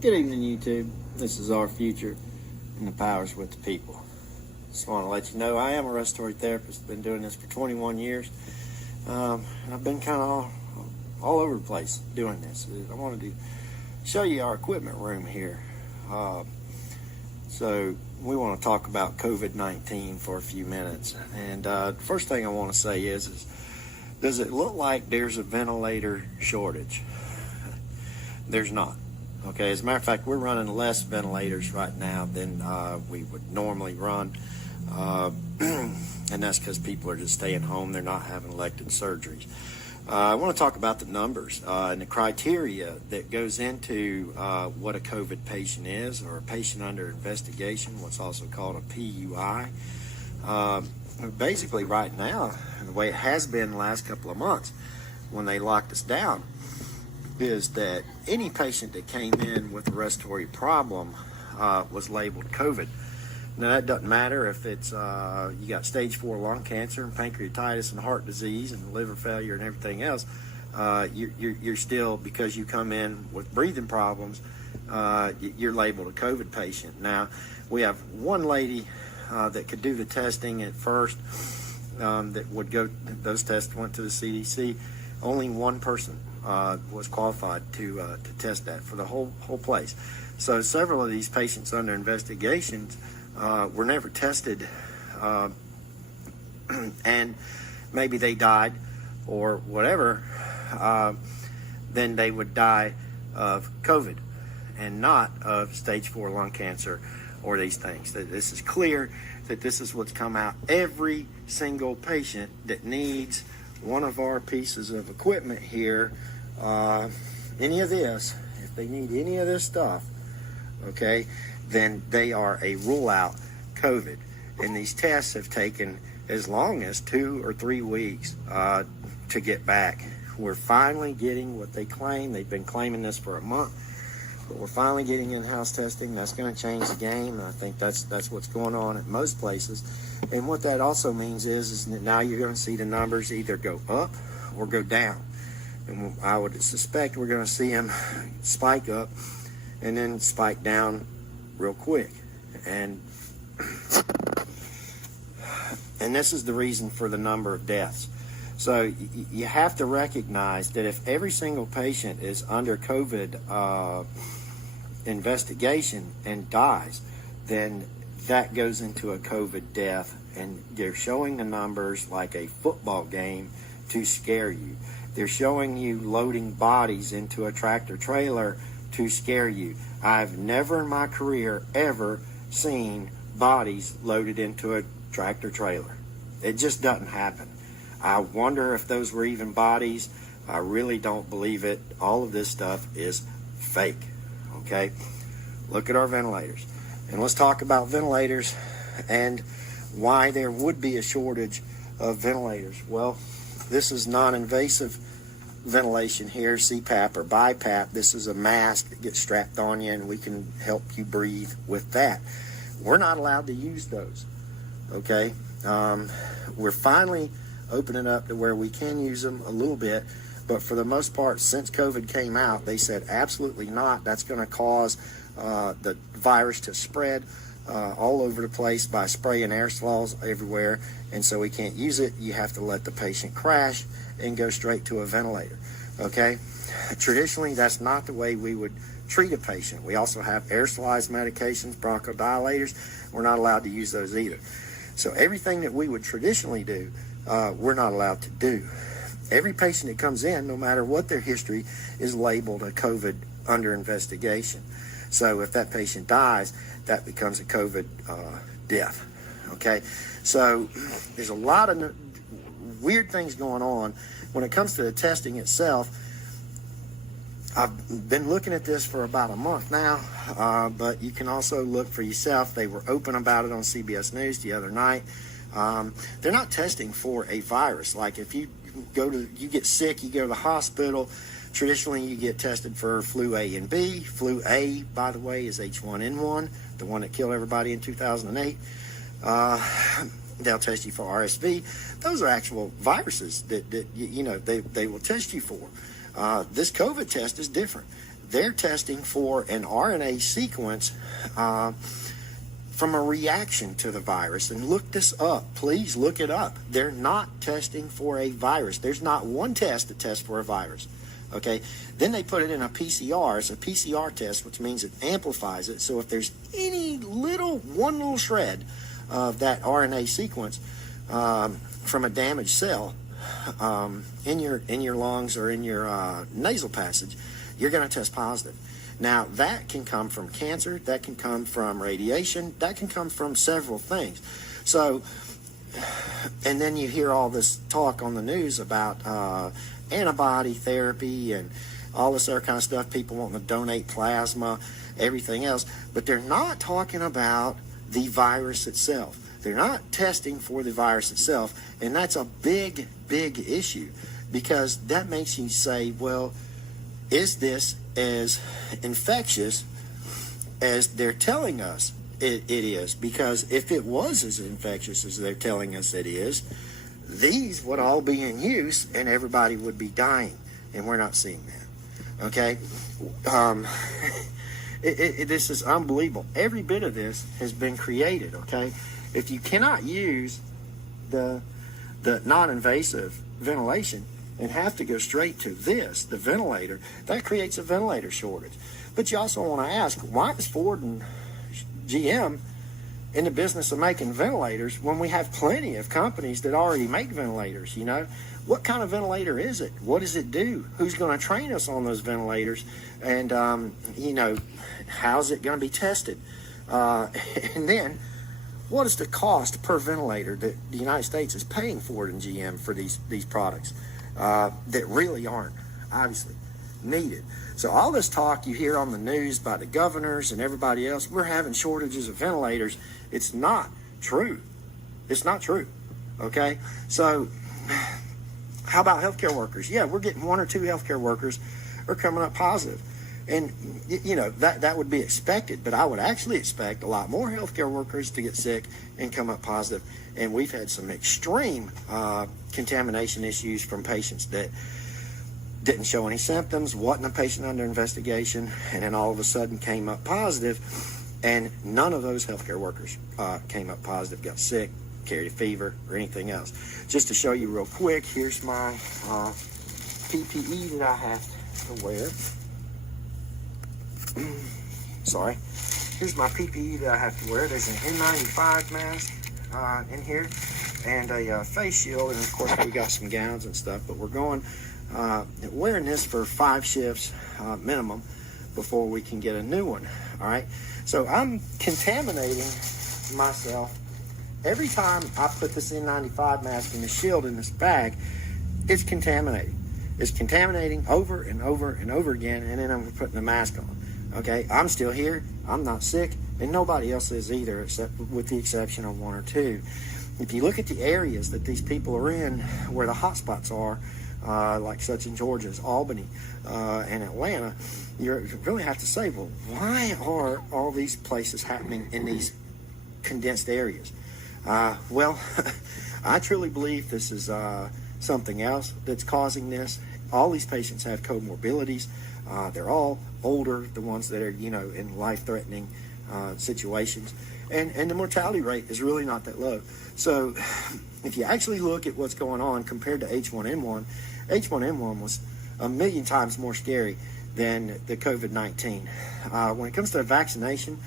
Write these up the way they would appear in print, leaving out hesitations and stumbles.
Good evening, YouTube. This is our future, and the power's with the people. Just want to let you know I am a respiratory therapist. Been doing this for 21 years. And I've been kind of all over the place doing this. I wanted to show you our equipment room here. So we want to talk about COVID-19 for a few minutes. And the first thing I want to say is does it look like there's a ventilator shortage? There's not. Okay, as a matter of fact, we're running less ventilators right now than we would normally run. And that's because people are just staying home. They're not having elective surgeries. I want to talk about the numbers and the criteria that goes into what a COVID patient is, or a patient under investigation, what's also called a PUI. Basically, right now, the way it has been the last couple of months when they locked us down, is that any patient that came in with a respiratory problem was labeled COVID. Now, that doesn't matter if it's you got stage 4 lung cancer and pancreatitis and heart disease and liver failure and everything else. You're still, because you come in with breathing problems, you're labeled a COVID patient. Now, we have one lady that could do the testing at first that would go, those tests went to the CDC. Only one person was qualified to test that for the whole place. So several of these patients under investigations were never tested, and maybe they died or whatever, then they would die of COVID and not of stage 4 lung cancer or these things. That this is clear, that this is what's come out. Every single patient that needs one of our pieces of equipment here, any of this, if they need any of this stuff, okay, then they are a rule out COVID. And these tests have taken as long as 2 or 3 weeks to get back. We're finally getting what they claim. They've been claiming this for a month, but we're finally getting in-house testing. That's going to change the game, and I think that's what's going on at most places. And what that also means is that now you're going to see the numbers either go up or go down. And I would suspect we're going to see them spike up and then spike down real quick. And this is the reason for the number of deaths. So you have to recognize that if every single patient is under COVID investigation and dies, then that goes into a COVID death, and they're showing the numbers like a football game to scare you. They're showing you loading bodies into a tractor trailer to scare you. I've never in my career ever seen bodies loaded into a tractor trailer. It just doesn't happen. I wonder if those were even bodies. I really don't believe it. All of this stuff is fake, okay? Look at our ventilators. And let's talk about ventilators and why there would be a shortage of ventilators. Well, this is non-invasive ventilation here, CPAP or BiPAP. This is a mask that gets strapped on you, and we can help you breathe with that. We're not allowed to use those, okay? We're finally opening up to where we can use them a little bit, but for the most part, since COVID came out, they said absolutely not. That's going to cause the virus to spread all over the place by spraying aerosols everywhere, and so we can't use it. You have to let the patient crash and go straight to a ventilator, okay? Traditionally, that's not the way we would treat a patient. We also have aerosolized medications, bronchodilators. We're not allowed to use those either. So everything that we would traditionally do, we're not allowed to do. Every patient that comes in, no matter what their history, is labeled a COVID under investigation. So if that patient dies, that becomes a COVID death, okay? So there's a lot of weird things going on. When it comes to the testing itself, I've been looking at this for about a month now, but you can also look for yourself. They were open about it on CBS News the other night. They're not testing for a virus. Like if you get sick, you go to the hospital, traditionally you get tested for flu A and B. Flu A, by the way, is H1N1, the one that killed everybody in 2008. They'll test you for RSV. Those are actual viruses that you know they will test you for. This COVID test is different. they're testing for an RNA sequence from a reaction to the virus. And look this up. Please look it up. They're not testing for a virus. There's not one test that tests for a virus. Okay? Then they put it in a PCR. It's a PCR test, which means it amplifies it. So if there's any one little shred of that RNA sequence from a damaged cell in your lungs or in your nasal passage, you're going to test positive. Now, that can come from cancer, that can come from radiation, that can come from several things. So, and then you hear all this talk on the news about antibody therapy and all this other kind of stuff, people wanting to donate plasma, everything else, but they're not talking about the virus itself. They're not testing for the virus itself, and that's a big, big issue, because that makes you say, well, is this as infectious as they're telling us it is? Because if it was as infectious as they're telling us it is, these would all be in use and everybody would be dying, and we're not seeing that. Okay? This is unbelievable. Every bit of this has been created, okay? If you cannot use the non-invasive ventilation and have to go straight to this, the ventilator, that creates a ventilator shortage. But you also want to ask, why is Ford and GM in the business of making ventilators when we have plenty of companies that already make ventilators? You know, what kind of ventilator is it? What does it do? Who's going to train us on those ventilators? And, you know, how's it going to be tested? And then, what is the cost per ventilator that the United States is paying Ford and GM for these products that really aren't obviously needed? So all this talk you hear on the news by the governors and everybody else, we're having shortages of ventilators. It's not true. It's not true. Okay? So how about healthcare workers? Yeah, we're getting 1 or 2 healthcare workers are coming up positive. And, you know, that would be expected, but I would actually expect a lot more healthcare workers to get sick and come up positive. And we've had some extreme contamination issues from patients that didn't show any symptoms, wasn't a patient under investigation, and then all of a sudden came up positive. And none of those healthcare workers came up positive, got sick, carried a fever, or anything else. Just to show you real quick, here's my PPE that I have to wear. Sorry. Here's my PPE that I have to wear. There's an N95 mask in here and a face shield, and of course we got some gowns and stuff, but we're going wearing this for 5 shifts minimum before we can get a new one. All right, so I'm contaminating myself every time I put this N95 mask and the shield in this bag. It's contaminating. It's contaminating over and over and over again, and then I'm putting the mask on. Okay, I'm still here, I'm not sick, and nobody else is either, except with the exception of 1 or 2. If you look at the areas that these people are in, where the hot spots are, like such in Georgia's Albany and Atlanta, you really have to say, well, why are all these places happening in these condensed areas? Well, I truly believe this is something else that's causing this. All these patients have comorbidities. They're all older, the ones that are, you know, in life-threatening situations. And the mortality rate is really not that low. So if you actually look at what's going on compared to H1N1, H1N1 was a million times more scary than the COVID-19. When it comes to vaccination,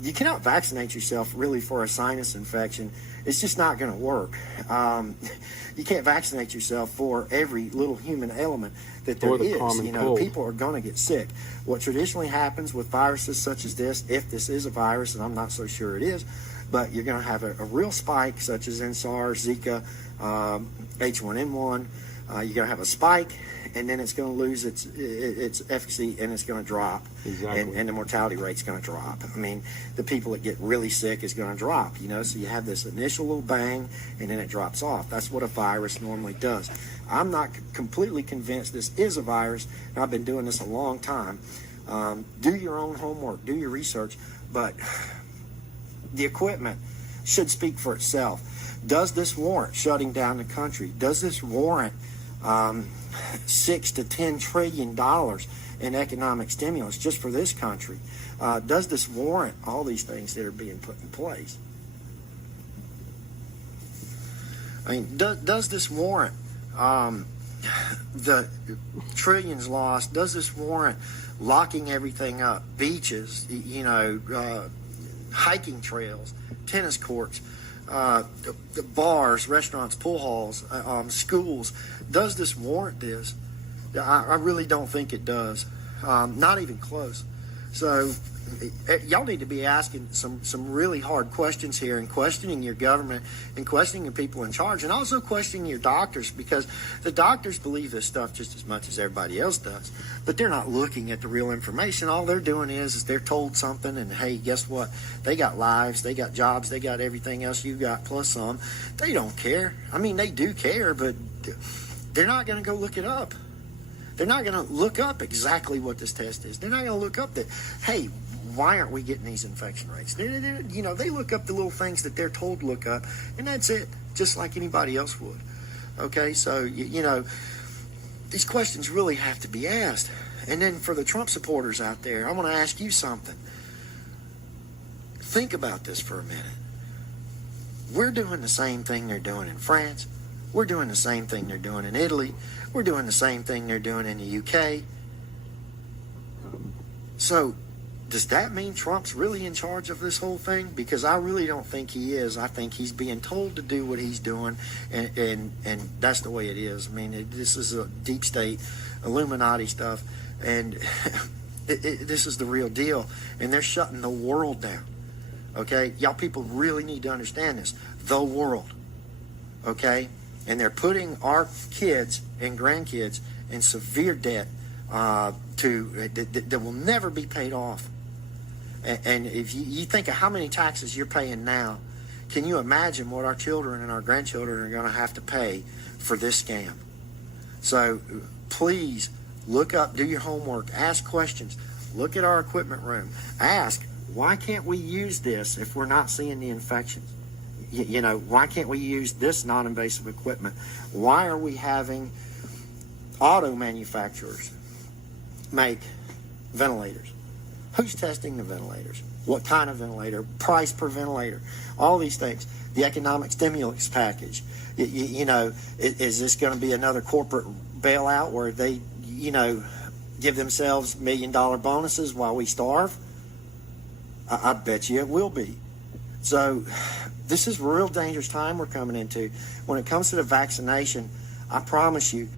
you cannot vaccinate yourself really for a sinus infection. It's just not going to work. You can't vaccinate yourself for every little human element that there is. You know, cold. People are going to get sick. What traditionally happens with viruses such as this, if this is a virus, and I'm not so sure it is, but you're going to have a real spike, such as in SARS, Zika, H1N1. You're going to have a spike, and then it's going to lose its efficacy, and it's going to drop. Exactly. And the mortality rate's going to drop. I mean, the people that get really sick is going to drop, you know, so you have this initial little bang, and then it drops off. That's what a virus normally does. I'm not completely convinced this is a virus, and I've been doing this a long time. Do your own homework, do your research, but the equipment should speak for itself. Does this warrant shutting down the country? Does this warrant $6 to $10 trillion in economic stimulus just for this country? Does this warrant all these things that are being put in place? I mean, does this warrant the trillions lost? Does this warrant locking everything up? Beaches, hiking trails, tennis courts, the bars, restaurants, pool halls, schools. Does this warrant this? I really don't think it does. Not even close. So y'all need to be asking some really hard questions here, and questioning your government, and questioning the people in charge, and also questioning your doctors, because the doctors believe this stuff just as much as everybody else does, but they're not looking at the real information. All they're doing is they're told something, and hey, guess what? They got lives, they got jobs, they got everything else you got plus some. They don't care. I mean, they do care, but they're not going to go look it up. They're not going to look up exactly what this test is. They're not going to look up that, hey, why aren't we getting these infection rates? They look up the little things that they're told to look up, and that's it, just like anybody else would. Okay, so, these questions really have to be asked. And then for the Trump supporters out there, I want to ask you something. Think about this for a minute. We're doing the same thing they're doing in France. We're doing the same thing they're doing in Italy. We're doing the same thing they're doing in the UK. So, does that mean Trump's really in charge of this whole thing? Because I really don't think he is. I think he's being told to do what he's doing, and that's the way it is. I mean, this is a deep state, Illuminati stuff, and this is the real deal. And they're shutting the world down. Okay? Y'all people really need to understand this. The world. Okay? And they're putting our kids and grandkids in severe debt that will never be paid off. And if you think of how many taxes you're paying now, can you imagine what our children and our grandchildren are going to have to pay for this scam? So please look up, do your homework, ask questions, look at our equipment room, ask, why can't we use this if we're not seeing the infections? Why can't we use this non-invasive equipment? Why are we having auto manufacturers make ventilators? Who's testing the ventilators? What kind of ventilator? Price per ventilator? All these things. The economic stimulus package. Is this going to be another corporate bailout where they, give themselves $1 million bonuses while we starve? I bet you it will be. So this is a real dangerous time we're coming into. When it comes to the vaccination, I promise you,